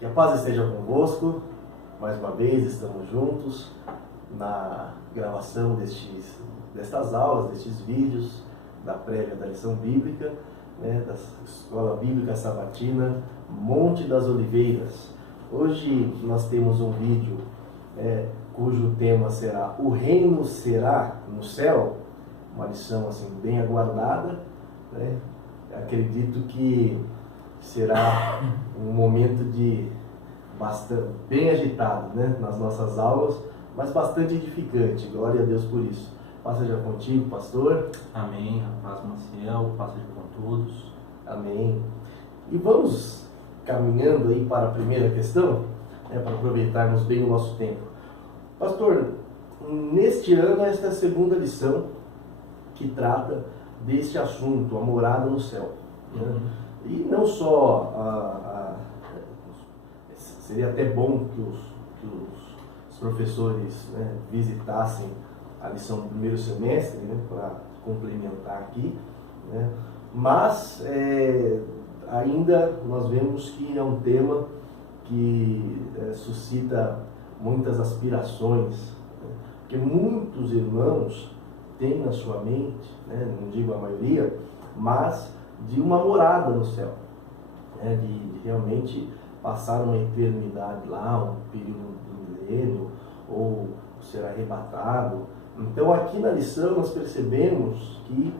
Que a paz esteja convosco. Mais uma vez estamos juntos na gravação destas aulas, destes vídeos da prévia da lição bíblica, da Escola Bíblica Sabatina Monte das Oliveiras. Hoje nós temos um vídeo cujo tema será O Reino Será no Céu, uma lição assim bem aguardada, Acredito que será um momento bem agitado, nas nossas aulas, mas bastante edificante. Glória a Deus por isso. Paz seja contigo, pastor. Amém. A paz, Maciel. Paz seja com todos. Amém. E vamos caminhando aí para a primeira questão, para aproveitarmos bem o nosso tempo. Pastor, neste ano, esta é a segunda lição que trata deste assunto, a morada no céu. E não só seria até bom que os professores visitassem a lição do primeiro semestre, para complementar aqui, mas ainda nós vemos que é um tema que suscita muitas aspirações, porque muitos irmãos têm na sua mente, não digo a maioria, mas de uma morada no céu, de realmente passar uma eternidade lá, um período do milênio, ou ser arrebatado. Então aqui na lição nós percebemos que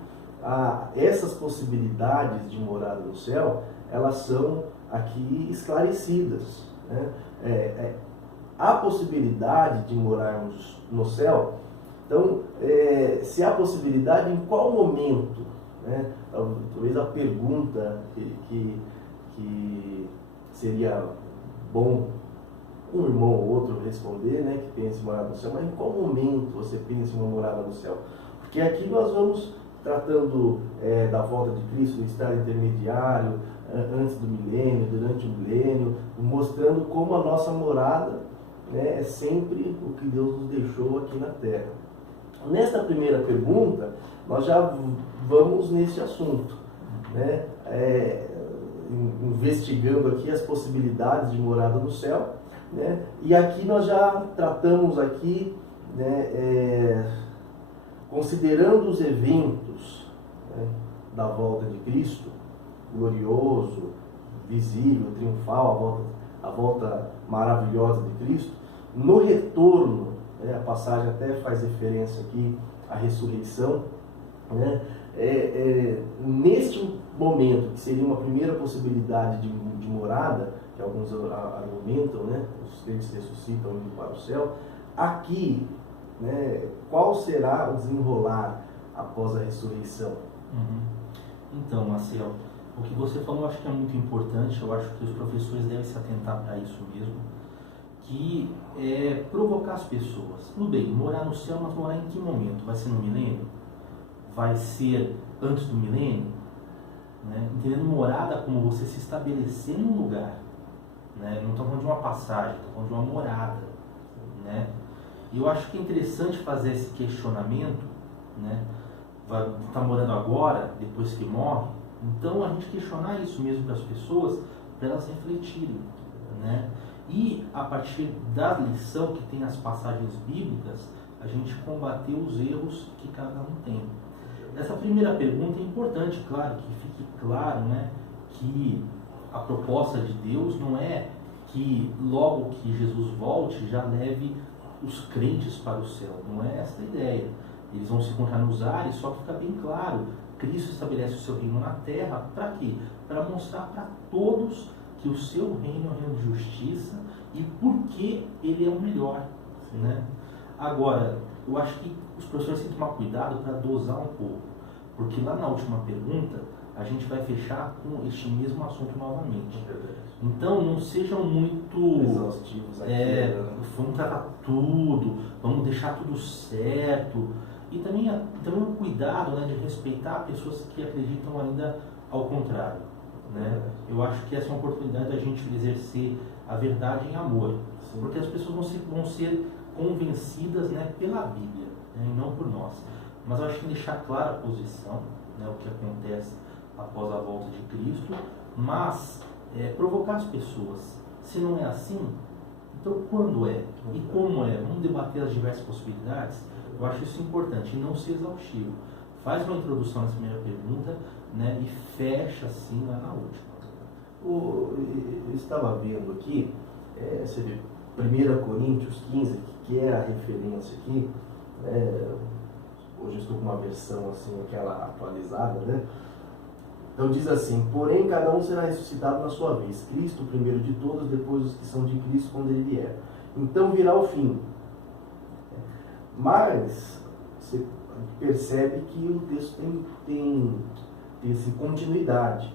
essas possibilidades de morada no céu, elas são aqui esclarecidas. Há possibilidade de morarmos no céu. Então, se há possibilidade, em qual momento? Talvez a pergunta que seria bom um irmão ou outro responder, que pensa em morada no céu, mas em qual momento você pensa em uma morada no céu? Porque aqui nós vamos tratando da volta de Cristo, do estado intermediário, antes do milênio, durante o milênio, mostrando como a nossa morada é sempre o que Deus nos deixou aqui na Terra. Nesta primeira pergunta, nós já vamos nesse assunto, investigando aqui as possibilidades de morada no céu, e aqui nós já tratamos aqui, considerando os eventos da volta de Cristo, glorioso, visível, triunfal, a volta maravilhosa de Cristo, no retorno, a passagem até faz referência aqui à ressurreição, neste momento, que seria uma primeira possibilidade de morada, que alguns argumentam, os crentes ressuscitam indo para o céu, aqui, qual será o desenrolar após a ressurreição? Então, Marcelo, o que você falou eu acho que é muito importante, eu acho que os professores devem se atentar para isso mesmo, que é provocar as pessoas. Tudo bem, morar no céu, mas morar em que momento? Vai ser no milênio? Vai ser antes do milênio? Entendendo morada como você se estabelecer num lugar. Não estou falando de uma passagem, estou falando de uma morada. E eu acho que é interessante fazer esse questionamento. Vai estar morando agora, depois que morre? Então a gente questionar isso mesmo para as pessoas, para elas refletirem. E a partir da lição que tem as passagens bíblicas, a gente combater os erros que cada um tem. Essa primeira pergunta é importante, claro, que fique claro, que a proposta de Deus não é que logo que Jesus volte já leve os crentes para o céu. Não é essa a ideia. Eles vão se encontrar nos ares, só que fica bem claro, Cristo estabelece o seu reino na terra, para quê? Para mostrar para todos que o seu reino é um reino de justiça e por que ele é o melhor. Agora, eu acho que os professores têm que tomar cuidado para dosar um pouco, porque lá na última pergunta a gente vai fechar com este mesmo assunto novamente. Então não sejam muito exaustivos aqui, vamos tratar tudo, vamos deixar tudo certo, e também um cuidado de respeitar pessoas que acreditam ainda ao contrário. Eu acho que essa é uma oportunidade da gente exercer a verdade em amor. Sim. Porque as pessoas vão ser convencidas pela Bíblia, e não por nós. Mas eu acho que deixar clara a posição, o que acontece após a volta de Cristo, mas provocar as pessoas Se não é assim, então quando é? E como é? Vamos debater as diversas possibilidades? Eu acho isso importante, e não ser exaustivo. Faz uma introdução nessa primeira pergunta, né, e fecha assim lá na última. Eu estava vendo aqui, você vê, 1 Coríntios 15, que é a referência aqui, hoje eu estou com uma versão assim, aquela atualizada, né? Então diz assim: porém cada um será ressuscitado na sua vez, Cristo primeiro de todos, depois os que são de Cristo quando ele vier. Então virá o fim. Mas você percebe que o texto tem essa continuidade.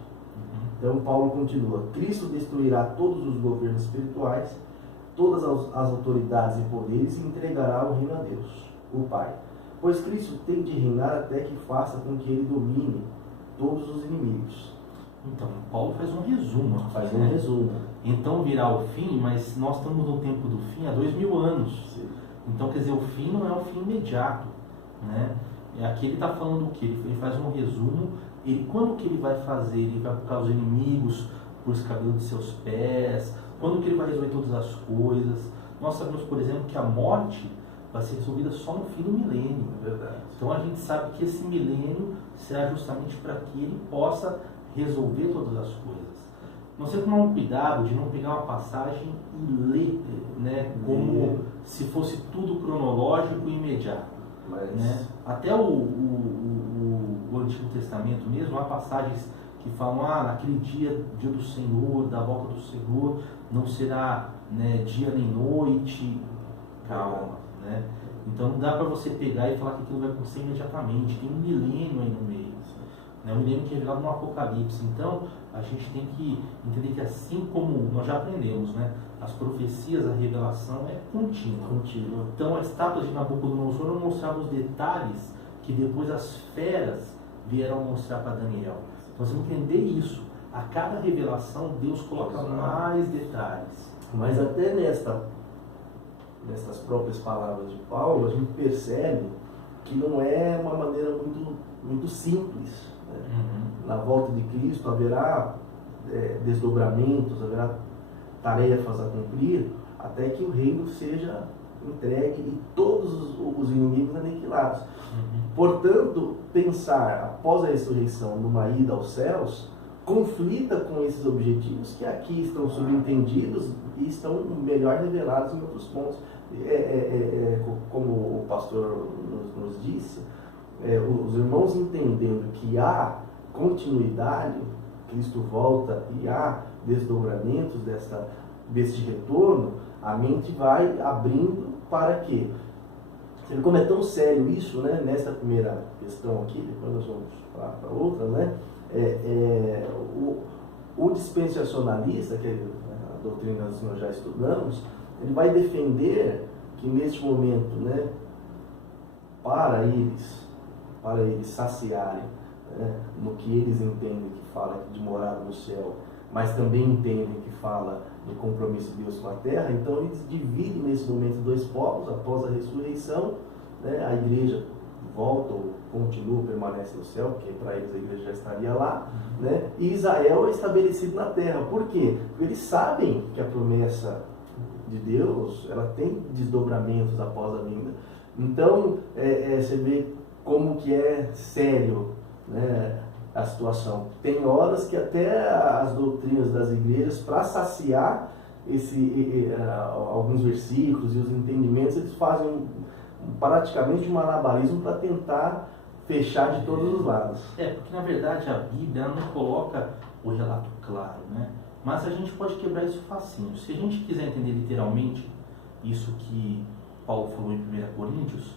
Então Paulo continua: Cristo destruirá todos os governos espirituais, todas as autoridades e poderes, e entregará o reino a Deus, o Pai. Pois Cristo tem de reinar até que faça com que ele domine todos os inimigos. Então, Paulo faz um resumo aqui, Faz um resumo. Então virá o fim, mas nós estamos no tempo do fim há 2000 anos. Sim. Então, quer dizer, o fim não é o fim imediato, né? Aqui ele está falando o que? Ele faz um resumo. Quando que ele vai fazer? Ele vai colocar os inimigos por escabelo de seus pés? Quando que ele vai resolver todas as coisas? Nós sabemos, por exemplo, que a morte vai ser resolvida só no fim do milênio. É verdade. Então a gente sabe que esse milênio será justamente para que ele possa resolver todas as coisas. Nós temos que tomar um cuidado de não pegar uma passagem e ler, né, como se fosse tudo cronológico e imediato. Mas... né? Até o Antigo Testamento mesmo, há passagens que falam: naquele dia do Senhor, da volta do Senhor, não será, né, dia nem noite. Calma, né? Então não dá para você pegar e falar que aquilo vai acontecer imediatamente. Tem um milênio aí no meio, né? Um milênio que é revelado no Apocalipse. Então a gente tem que entender que, assim como nós já aprendemos, né, as profecias, a revelação é contínua. Então as estátuas de Nabucodonosor não mostravam os detalhes que depois as feras vieram mostrar para Daniel. Então você tem que entender isso. A cada revelação Deus coloca mais detalhes. Mas até nessas próprias palavras de Paulo, a gente percebe que não é uma maneira muito simples. Né? Na volta de Cristo haverá desdobramentos, haverá tarefas a cumprir, até que o reino seja entregue e todos os inimigos aniquilados. Portanto, pensar após a ressurreição numa ida aos céus conflita com esses objetivos que aqui estão subentendidos e estão melhor revelados em outros pontos. Como o pastor nos disse, os irmãos entendendo que há continuidade, Cristo volta e há desdobramentos desse retorno, a mente vai abrindo para quê? Como é tão sério isso, né, nessa primeira questão aqui, depois nós vamos falar para outra, né, o dispensacionalista, que é a doutrina que nós já estudamos, ele vai defender que neste momento, né, para eles saciarem, né, no que eles entendem que fala de morada no céu, mas também entendem que fala do compromisso de Deus com a terra, então eles dividem nesse momento dois povos. Após a ressurreição, né, a igreja volta ou continua, permanece no céu, porque para eles a igreja já estaria lá, né, e Israel é estabelecido na terra. Por quê? Porque eles sabem que a promessa de Deus, ela tem desdobramentos após a vinda. Então, você vê como que é sério, né, a situação. Tem horas que até as doutrinas das igrejas, para saciar alguns versículos e os entendimentos, eles fazem praticamente um malabarismo para tentar fechar de todos os lados. Porque na verdade a Bíblia não coloca o relato claro, né? Mas a gente pode quebrar isso facinho. Se a gente quiser entender literalmente isso que Paulo falou em 1 Coríntios,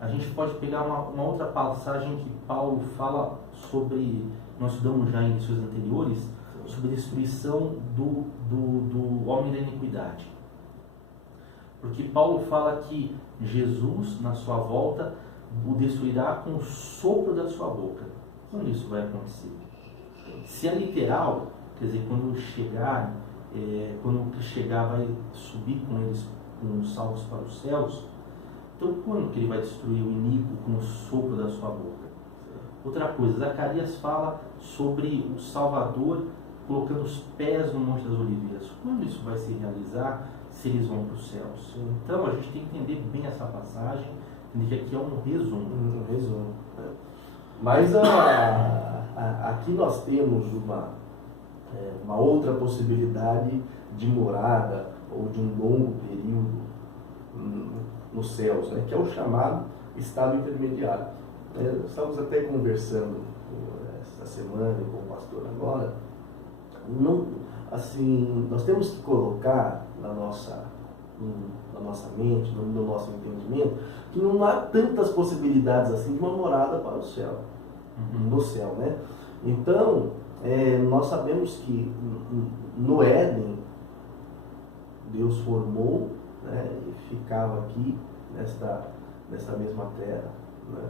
a gente pode pegar uma outra passagem que Paulo fala sobre, nós estudamos já em lições anteriores, sobre a destruição do homem da iniquidade. Porque Paulo fala que Jesus, na sua volta, o destruirá com o sopro da sua boca. Quando isso vai acontecer? Se é literal, quer dizer, quando chegar, vai subir com eles, com os salvos para os céus. Então, quando que ele vai destruir o iníquo com o sopro da sua boca? Outra coisa, Zacarias fala sobre o Salvador colocando os pés no Monte das Oliveiras. Quando isso vai se realizar, se eles vão para os céus? Então a gente tem que entender bem essa passagem, entender que aqui é um resumo. Um resumo. Mas aqui nós temos uma outra possibilidade de morada ou de um longo período nos céus, né, que é o chamado estado intermediário. Estamos até conversando esta semana com o pastor agora. Nós temos que colocar na nossa mente, no nosso entendimento, que não há tantas possibilidades assim de uma morada para o céu, no céu, né? Então, nós sabemos que no Éden, Deus formou, né, e ficava aqui nesta mesma terra, né?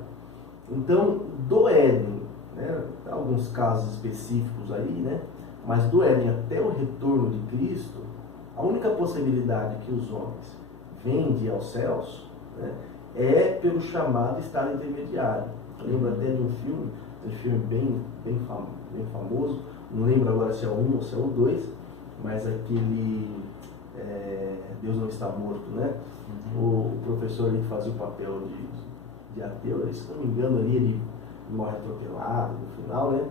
Então, do Éden, né, alguns casos específicos aí, né, mas do Éden até o retorno de Cristo, a única possibilidade que os homens vêm de ir aos céus, né, é pelo chamado estado intermediário. Eu lembro até de um filme bem famoso, não lembro agora se é o 1 ou se é o 2, mas aquele Deus Não Está Morto, né? O professor ali que fazia o papel de ateu, se não me engano ali, ele morre atropelado no final, né?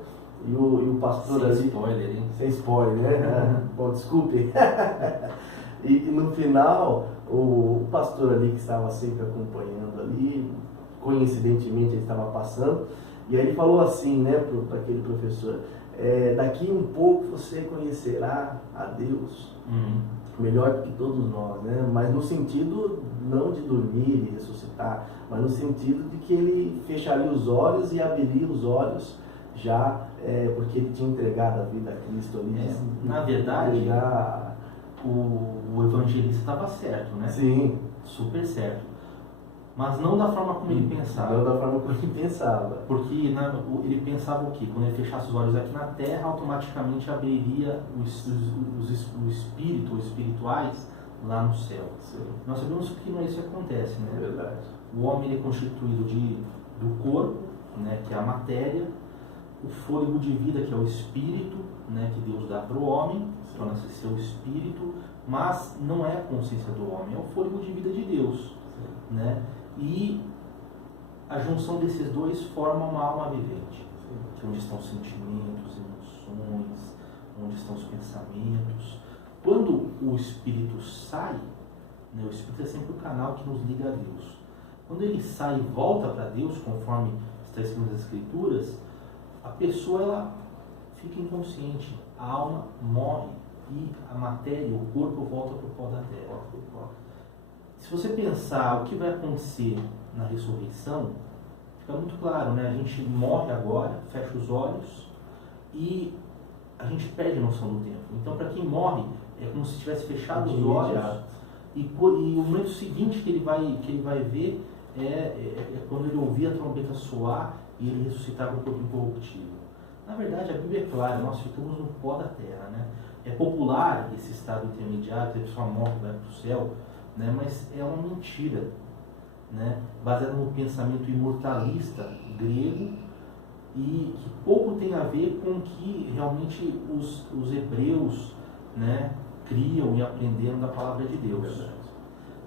E o pastor sem ali... spoiler, hein? Sem spoiler, né? Bom, desculpe. E no final, o pastor ali que estava sempre acompanhando ali, coincidentemente ele estava passando, e aí ele falou assim, né, para aquele professor, daqui um pouco você conhecerá a Deus melhor do que todos nós, né? Mas no sentido não de dormir e ressuscitar, mas no sentido de que ele fecharia os olhos e abriria os olhos já, porque ele tinha entregado a vida a Cristo ali. Na verdade, o evangelista estava certo, né? Sim. Super certo. Mas não da forma como ele pensava. Não da forma como ele pensava. Porque ele pensava o quê? Quando ele fechasse os olhos aqui na terra, automaticamente abriria o espírito, os espirituais, lá no céu. Sim. Nós sabemos que não é isso que acontece, né? É verdade. O homem ele é constituído do corpo, né, que é a matéria, o fôlego de vida, que é o espírito, né, que Deus dá para o homem, torna-se seu espírito, mas não é a consciência do homem, é o fôlego de vida de Deus, né? E a junção desses dois forma uma alma vivente, que é onde estão sentimentos, emoções, onde estão os pensamentos. Quando o espírito sai, né, o espírito é sempre o canal que nos liga a Deus. Quando ele sai e volta para Deus, conforme está escrito nas Escrituras, a pessoa ela fica inconsciente, a alma morre e a matéria, o corpo volta para o pó da terra. Se você pensar o que vai acontecer na ressurreição, fica muito claro, né? A gente morre agora, fecha os olhos e a gente perde a noção do tempo. Então, para quem morre, é como se tivesse fechado os olhos e o momento seguinte que ele vai ver é quando ele ouvir a trombeta soar e ele ressuscitar com o corpo incorruptível. Na verdade, a Bíblia é clara, nós ficamos no pó da terra, né? É popular esse estado intermediário, que a pessoa morre e vai para o céu, né? Mas é uma mentira, né? Baseada no pensamento imortalista grego e que pouco tem a ver com o que realmente os hebreus, né, criam e aprenderam da palavra de Deus.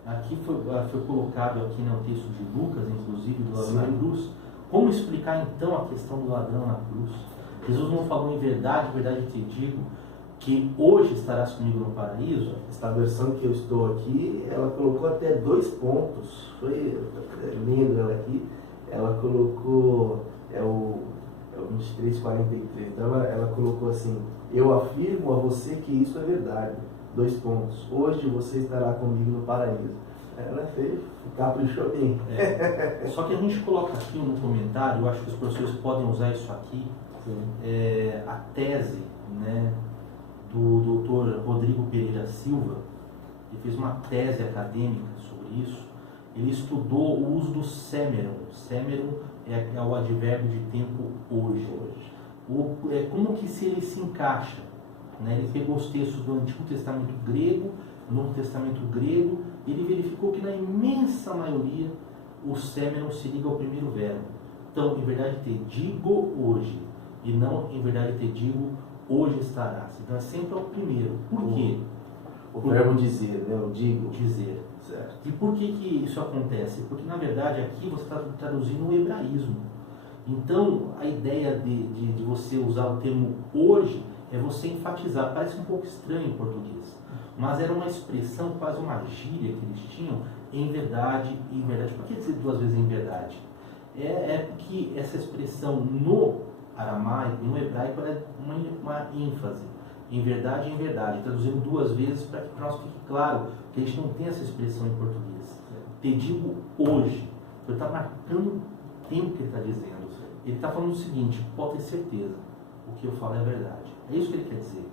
Aqui foi colocado aqui no texto de Lucas, inclusive, do ladrão na cruz. Como explicar então a questão do ladrão na cruz? Jesus não falou em verdade te digo, que hoje estarás comigo no paraíso? Esta versão que eu estou aqui, ela colocou até 2 pontos. Foi lendo ela aqui, ela colocou, é o 23:43. Então ela colocou assim: eu afirmo a você que isso é verdade. 2 pontos. Hoje você estará comigo no paraíso. Ela fez, caprichou bem. Só que a gente coloca aqui no comentário, eu acho que os professores podem usar isso aqui, a tese, né, do Dr. Rodrigo Pereira Silva. Ele fez uma tese acadêmica sobre isso. Ele estudou o uso do semeron. Semeron é o advérbio de tempo hoje. Como que ele se encaixa, né? Ele pegou os textos do Antigo Testamento grego, Novo Testamento grego, e ele verificou que na imensa maioria o semeron se liga ao primeiro verbo. Então, em verdade te digo hoje, e não em verdade te digo hoje estarás. Então é sempre o primeiro. Por quê? O verbo dizer, né? Eu digo. Dizer. Certo. E por que isso acontece? Porque na verdade aqui você está traduzindo o hebraísmo. Então a ideia de você usar o termo hoje é você enfatizar. Parece um pouco estranho em português, mas era uma expressão, quase uma gíria que eles tinham, em verdade e em verdade. Por que dizer duas vezes em verdade? É porque essa expressão no aramaico, no hebraico, é uma ênfase. Em verdade e em verdade. Traduzindo duas vezes para que para nós fique claro que a gente não tem essa expressão em português. Te digo hoje. Ele está marcando o tempo que ele está dizendo. Ele está falando o seguinte, pode ter certeza, o que eu falo é verdade. É isso que ele quer dizer.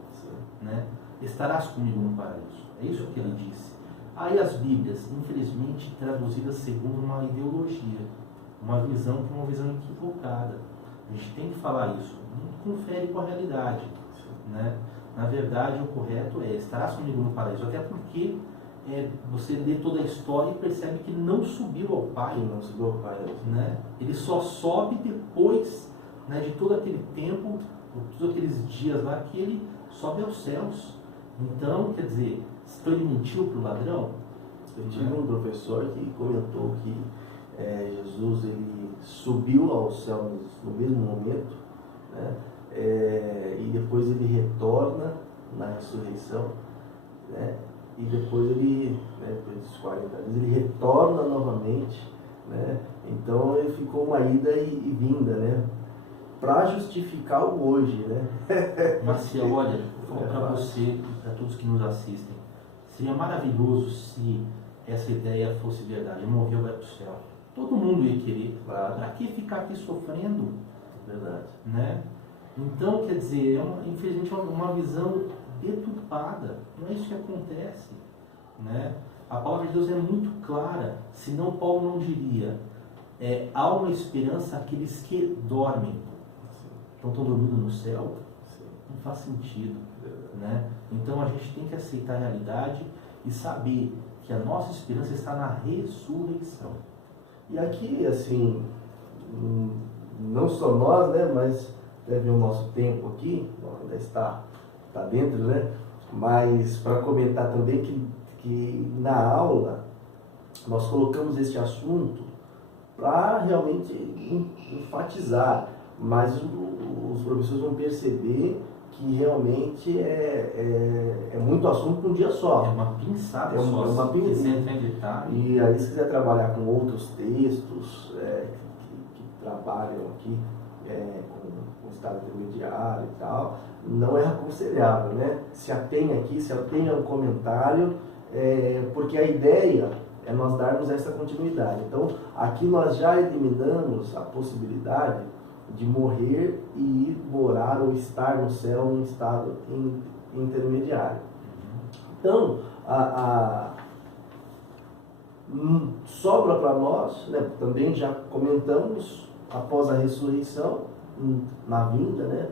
Né? Estarás comigo no paraíso. É isso que ele disse. Aí as Bíblias, infelizmente, traduzidas segundo uma ideologia, uma visão que é uma visão equivocada. A gente tem que falar isso. Não confere com a realidade. Né? Na verdade, o correto é estarás comigo no paraíso. Até porque você lê toda a história e percebe que não subiu ao Pai. Não subiu ao Pai. Né? Ele só sobe depois, né, de todo aquele tempo, todos aqueles dias lá, que ele sobe aos céus. Então, quer dizer, se ele mentiu para o ladrão? Eu tive um professor que comentou que Jesus ele subiu ao céu no mesmo momento, né? E depois ele retorna na ressurreição, né? E depois ele, depois dos 40 anos, ele retorna novamente, né? Então ele ficou uma ida e vinda, né? Para justificar o hoje, né? Marcelo, olha, para você e para todos que nos assistem, seria maravilhoso se essa ideia fosse verdade. Morreu, vai para o céu. Todo mundo ia querer. Claro. Para que ficar aqui sofrendo? Verdade. Né? Então, quer dizer, infelizmente é uma visão deturpada. Não é isso que acontece. Né? A palavra de Deus é muito clara. Senão Paulo não diria há uma esperança àqueles que dormem. Então estão dormindo no céu? Sim. Não faz sentido. Né? Então a gente tem que aceitar a realidade e saber que a nossa esperança está na ressurreição. E aqui, assim, não só nós, né, mas deve o nosso tempo aqui, ainda está dentro, né? Mas para comentar também que na aula nós colocamos este assunto para realmente enfatizar, mas os professores vão perceber que realmente é muito assunto para um dia só. É uma pinçada só. É uma pinçada. E aí, se quiser trabalhar com outros textos que trabalham aqui com o estado intermediário e tal, não é aconselhável, né? Se atenha ao comentário, porque a ideia é nós darmos essa continuidade. Então, aqui nós já eliminamos a possibilidade de morrer e ir morar ou estar no céu em estado intermediário. Então, sobra para nós, né, também já comentamos, após a ressurreição, na vinda, né,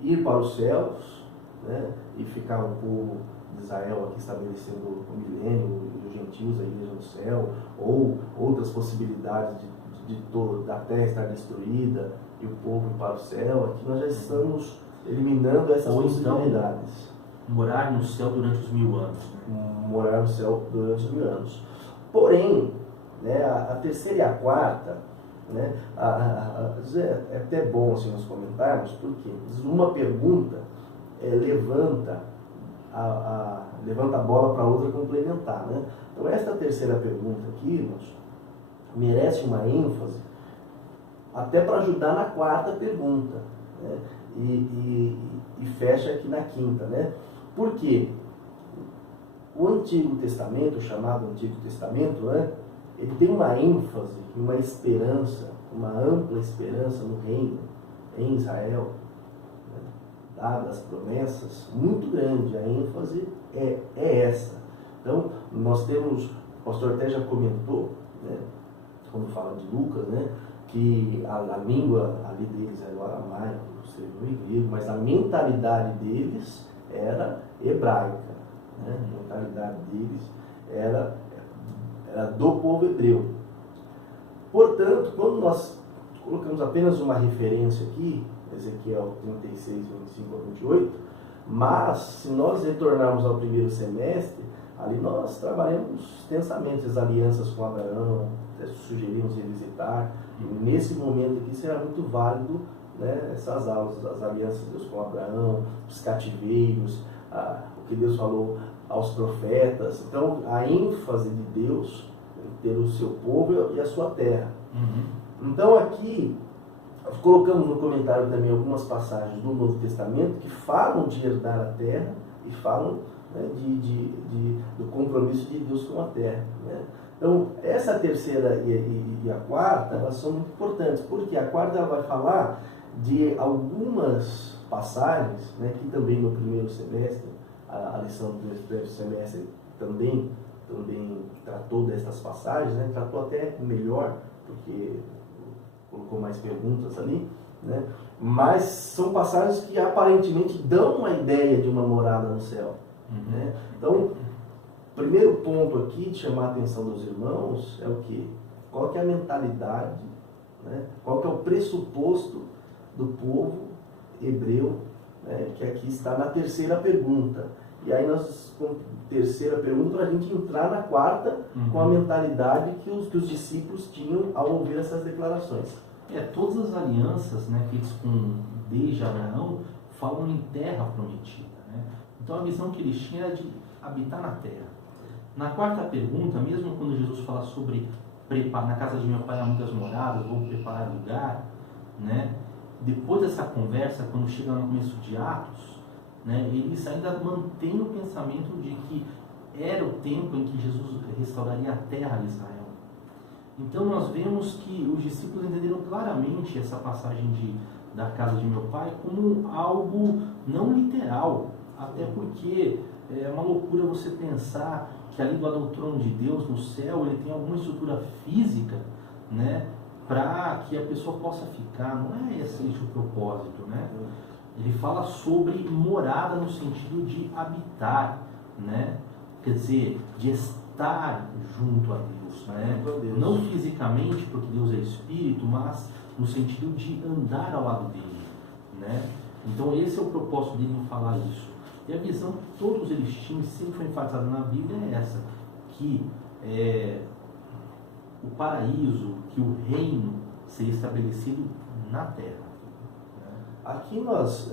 ir para os céus, né, e ficar um povo de Israel aqui estabelecendo o milênio, e os gentios, a igreja no céu, ou outras possibilidades da terra estar destruída e o povo ir para o céu. Aqui nós já estamos eliminando essas possibilidades. Morar no céu durante os 1000 anos. Morar no céu durante os 1000 anos. Porém, né, a terceira e a quarta, né, é até bom assim, nos comentários, porque uma pergunta levanta a bola para outra complementar. Né? Então, esta terceira pergunta aqui merece uma ênfase até para ajudar na quarta pergunta, né? E fecha aqui na quinta, né? Por quê? O Antigo Testamento, o chamado Antigo Testamento, né? Ele tem uma ênfase, uma esperança, uma ampla esperança no reino, em Israel, né? Dadas as promessas, muito grande. A ênfase é essa. Então, nós temos, o pastor até já comentou, né, quando fala de Lucas, né, que a língua ali deles era o aramaico, o grego, mas a mentalidade deles era hebraica, né? A mentalidade deles era do povo hebreu. Portanto, quando nós colocamos apenas uma referência aqui, Ezequiel 36, 25 a 28, mas se nós retornarmos ao primeiro semestre, ali nós trabalhamos extensamente as alianças com Abraão, sugerimos revisitar, e nesse momento aqui será muito válido, né, essas aulas, as alianças de Deus com Abraão, os cativeiros, o que Deus falou aos profetas. Então, a ênfase de Deus em ter o seu povo e a sua terra. Então, aqui, colocamos no comentário também algumas passagens do Novo Testamento que falam de herdar a terra e falam, né, do compromisso de Deus com a terra, né? Então, essa terceira e a quarta, elas são muito importantes, porque a quarta ela vai falar de algumas passagens, né, que também no primeiro semestre, a lição do primeiro semestre também tratou dessas passagens, né, tratou até melhor, porque colocou mais perguntas ali, né, mas são passagens que aparentemente dão uma ideia de uma morada no céu. Né? Então, o primeiro ponto aqui de chamar a atenção dos irmãos é o quê? Qual que é a mentalidade, né? Qual que é o pressuposto do povo hebreu, né? Que aqui está na terceira pergunta. E aí nós, com a terceira pergunta, para a gente entrar na quarta, com a mentalidade que os discípulos tinham ao ouvir essas declarações. Todas as alianças, né, feitas desde Abraão, falam em terra prometida, né? Então a visão que eles tinham era de habitar na terra. Na quarta pergunta, mesmo quando Jesus fala sobre na casa de meu pai há muitas moradas, vou preparar lugar, né? Depois dessa conversa, quando chega no começo de Atos, né, eles ainda mantêm o pensamento de que era o tempo em que Jesus restauraria a terra de Israel. Então nós vemos que os discípulos entenderam claramente essa passagem da casa de meu pai como algo não literal, até porque é uma loucura você pensar que ali do lado do trono de Deus, no céu, ele tem alguma estrutura física, né, para que a pessoa possa ficar. Não é esse o propósito, né? Ele fala sobre morada no sentido de habitar, né? Quer dizer, de estar junto a Deus, né? Não fisicamente, porque Deus é Espírito, mas no sentido de andar ao lado dele, né? Então esse é o propósito dele em falar isso. E a visão que todos eles tinham, sempre foi enfatizada na Bíblia, é essa, que o paraíso, que o reino seria estabelecido na terra. Aqui nós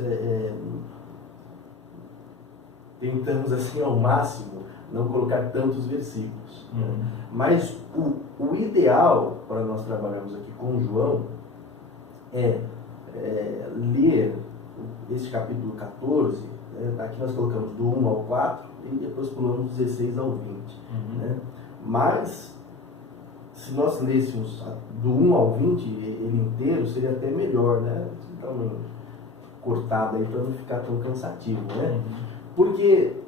tentamos assim ao máximo não colocar tantos versículos, né? Mas o ideal para nós trabalharmos aqui com João é ler esse capítulo 14, né? Aqui nós colocamos do 1 ao 4 e depois pulamos do 16 ao 20, né? Mas se nós lêssemos do 1 ao 20 ele inteiro, seria até melhor, né? Então, cortado aí para não ficar tão cansativo, né? Porque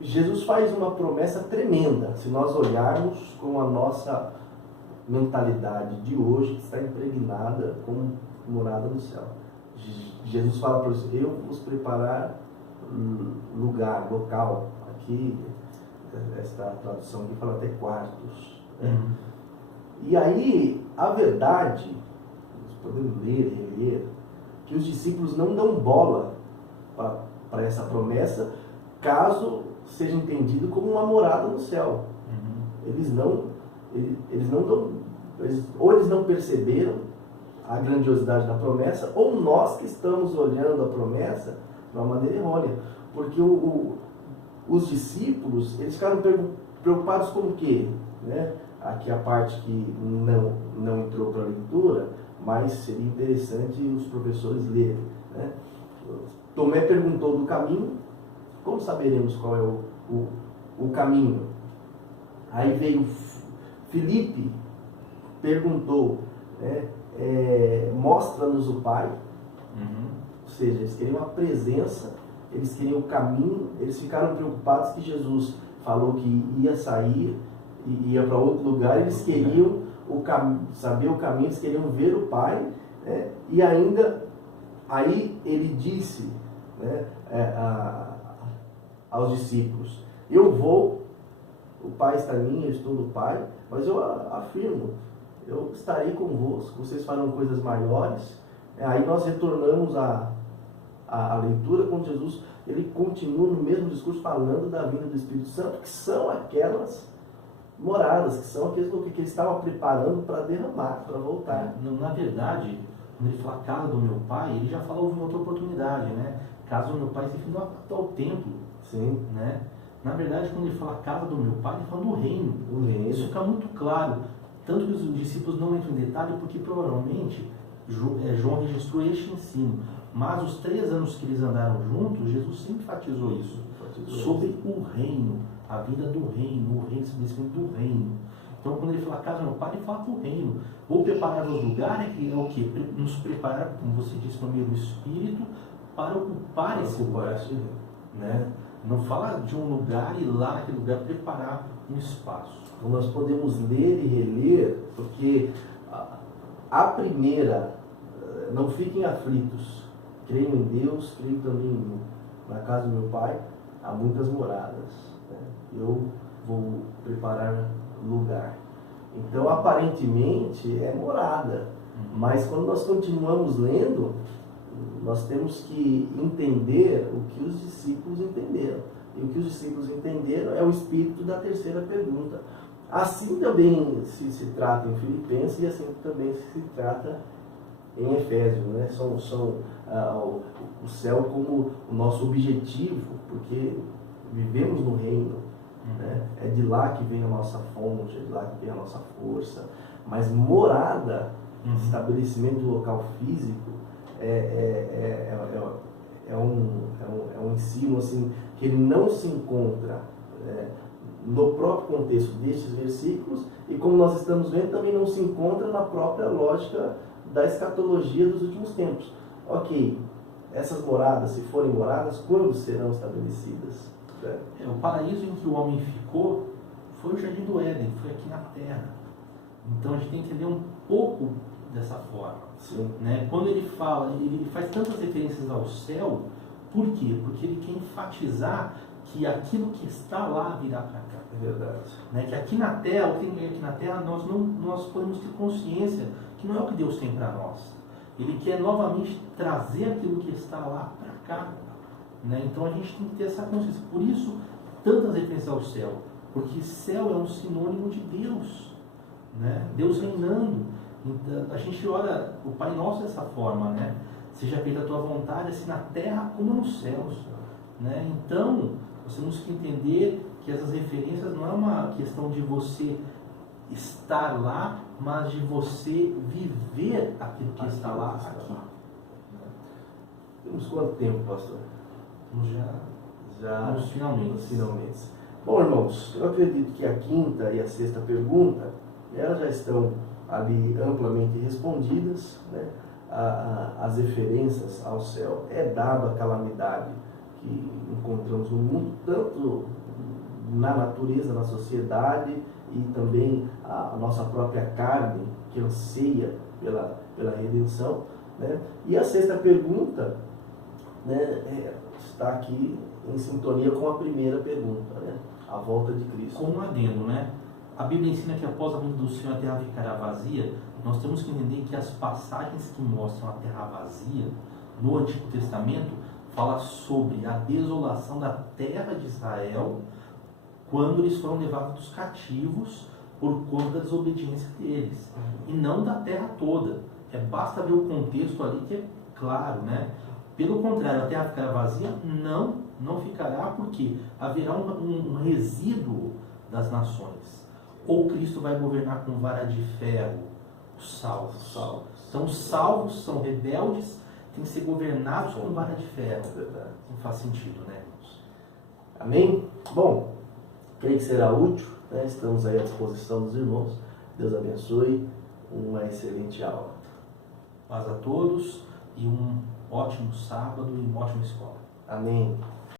Jesus faz uma promessa tremenda, se nós olharmos com a nossa mentalidade de hoje, que está impregnada com morada no céu. Jesus fala para eles: eu vos preparar lugar, local. Aqui, esta tradução aqui fala até quartos. Né? E aí, a verdade, nós podemos ler e reler, que os discípulos não dão bola para essa promessa, caso seja entendido como uma morada no céu. Eles não dão, ou eles não perceberam a grandiosidade da promessa, ou nós que estamos olhando a promessa de uma maneira errônea. Porque os discípulos, eles ficaram preocupados com o quê? Né? Aqui a parte que não entrou para a leitura, mas seria interessante os professores lerem. Né? Tomé perguntou do caminho. Como saberemos qual é o caminho? Aí veio Filipe, perguntou, né, mostra-nos o Pai. Ou seja, eles queriam a presença, eles queriam o caminho, eles ficaram preocupados que Jesus falou que ia sair e ia para outro lugar, eles queriam saber o caminho, eles queriam ver o Pai, né, e ainda, aí ele disse, né, aos discípulos: eu vou, o Pai está em mim, eu estou no Pai, mas eu afirmo, eu estarei convosco, vocês farão coisas maiores, Aí nós retornamos à leitura com Jesus, ele continua no mesmo discurso falando da vinda do Espírito Santo, que são aquelas moradas, que são aqueles que ele estava preparando para derramar, para voltar. Na verdade, quando ele fala casa do meu pai, ele já falou em outra oportunidade, né? Casa do meu pai se referindo ao templo. Sim. Né? Na verdade, quando ele fala casa do meu pai, ele fala do reino. O reino. Isso fica muito claro. Tanto que os discípulos não entram em detalhe, porque provavelmente João registrou este ensino. Mas os 3 anos que eles andaram juntos, Jesus sempre enfatizou isso. Sobre o reino, a vida do reino, o reino, o estabelecimento do reino. Então, quando ele fala casa do meu pai, ele fala do reino. Vou preparar os lugares, que é o quê? Nos preparar, como você disse, por meio do Espírito, para ocupar esse lugar. Né? Não fala de um lugar e lá naquele lugar preparar um espaço. Então nós podemos ler e reler, porque a primeira, não fiquem aflitos, creio em Deus, creio também em mim. Na casa do meu pai há muitas moradas, né? Eu vou preparar lugar. Então aparentemente é morada, mas quando nós continuamos lendo, nós temos que entender o que os discípulos entenderam. E o que os discípulos entenderam é o espírito da terceira pergunta. Assim também se trata em Filipenses e assim também se trata em Efésios, né? O céu como o nosso objetivo, porque vivemos no reino, né? É de lá que vem a nossa fonte, é de lá que vem a nossa força. Mas morada, estabelecimento do local físico, é um ensino assim, que ele não se encontra no próprio contexto destes versículos e, como nós estamos vendo, também não se encontra na própria lógica da escatologia dos últimos tempos. Ok, essas moradas, se forem moradas, quando serão estabelecidas? O paraíso em que o homem ficou foi o Jardim do Éden, foi aqui na Terra. Então a gente tem que entender um pouco dessa forma. Sim. Né? Quando ele fala, ele faz tantas referências ao céu, por quê? Porque ele quer enfatizar que aquilo que está lá virá para cá. É verdade. Né? Que aqui na Terra, o que tem aqui na Terra, nós podemos ter consciência que não é o que Deus tem para nós. Ele quer novamente trazer aquilo que está lá para cá. Né? Então a gente tem que ter essa consciência. Por isso, tantas referências ao céu. Porque céu é um sinônimo de Deus. Né? Deus reinando. Então, a gente ora o Pai Nosso dessa forma, né? Seja feita a tua vontade, assim na terra como nos céus. Né? Então, nós temos que entender que essas referências não é uma questão de você estar lá, mas de você viver aquilo que está lá aqui. Temos quanto tempo, pastor? Já nos finalmente. Bom, irmãos, eu acredito que a quinta e a sexta pergunta, elas já estão ali amplamente respondidas, né? As referências ao céu é dada a calamidade que encontramos no mundo, tanto na natureza, na sociedade, e também a nossa própria carne que anseia pela redenção, né? E a sexta pergunta, né, está aqui em sintonia com a primeira pergunta, né? A volta de Cristo. Com um adendo, né? A Bíblia ensina que após a vinda do Senhor a terra ficará vazia. Nós temos que entender que as passagens que mostram a terra vazia no Antigo Testamento fala sobre a desolação da terra de Israel quando eles foram levados cativos por conta da desobediência deles, e não da terra toda. Basta ver o contexto ali que é claro, né? Pelo contrário, a terra ficará vazia? Não ficará, porque haverá um resíduo das nações. Ou Cristo vai governar com vara de ferro os salvos. Então os salvos são rebeldes, têm que ser governados com vara de ferro. Não faz sentido, né, irmãos? Amém? Bom, creio que será útil, né? Estamos aí à disposição dos irmãos. Deus abençoe, uma excelente aula. Paz a todos e um ótimo sábado e uma ótima escola. Amém.